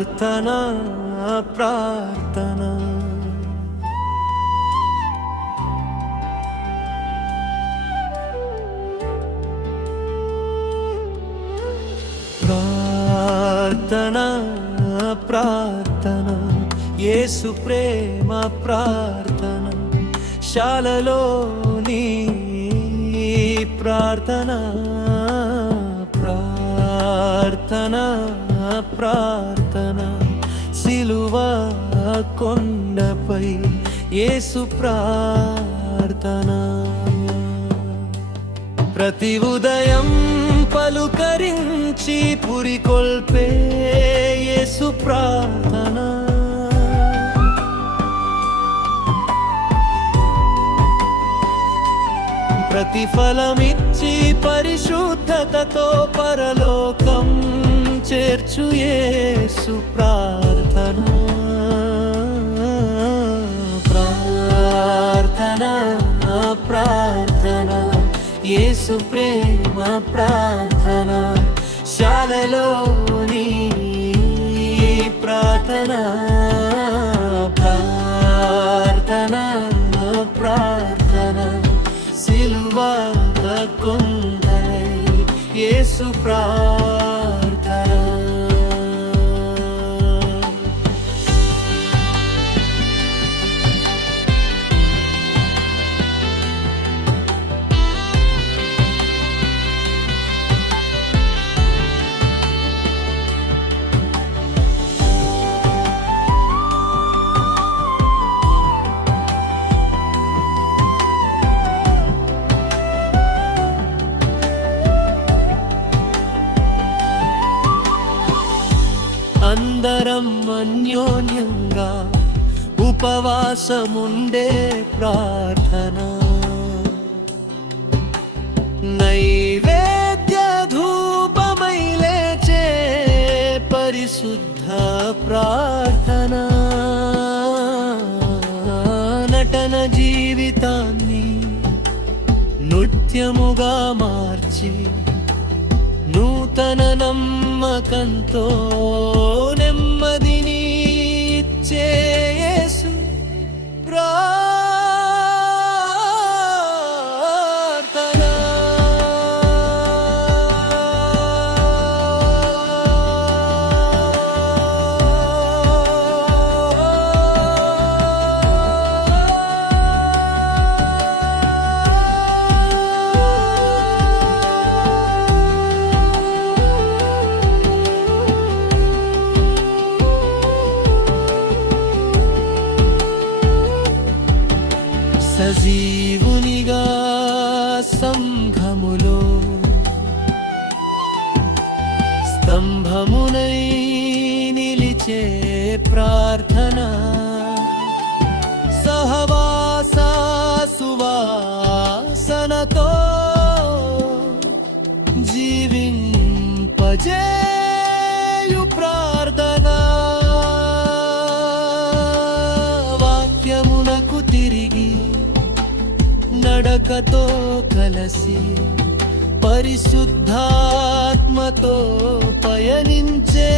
ప్రార్థన ప్రార్థన. ప్రార్థన ప్రార్థన. యేసు ప్రేమ ప్రార్థన. శాలలో నీ ప్రార్థన ప్రార్థన. ప్రార్థన సిలువ కొండపై యేసు ప్రార్థన. ప్రతి ఉదయం పలుకరించి పురికొల్పే యేసు ప్రార్థన. ప్రతిఫలమిచ్చి పరిశుద్ధతతో పరలోకం చేర్చు యేసు ప్రార్థన. ప్రార్థన ప్రార్థన. యేసు ప్రేమ ప్రార్థన. శాలలోని ప్రార్థన. ప్రార్థన ప్రార్థన. సిల్వ కొందరై యేసు ప్రార్థన అన్యోన్యంగా ఉపవాసముండే ప్రార్థన. నైవేద్య ధూపమై లేచే పరిశుద్ధ ప్రార్థన. నటన జీవితాన్ని నృత్యముగా మార్చి నూతన నమ్మ నమ్మకంతో నెమ్మదిని ఇచ్చే సజీవునిగా సంఘములో స్తంభమునై నిలిచే ప్రార్థన సహవాస సువాసనతో జీవింపజేయు ప్రా నడకతో కలసి పరిశుద్ధాత్మతో పయనించే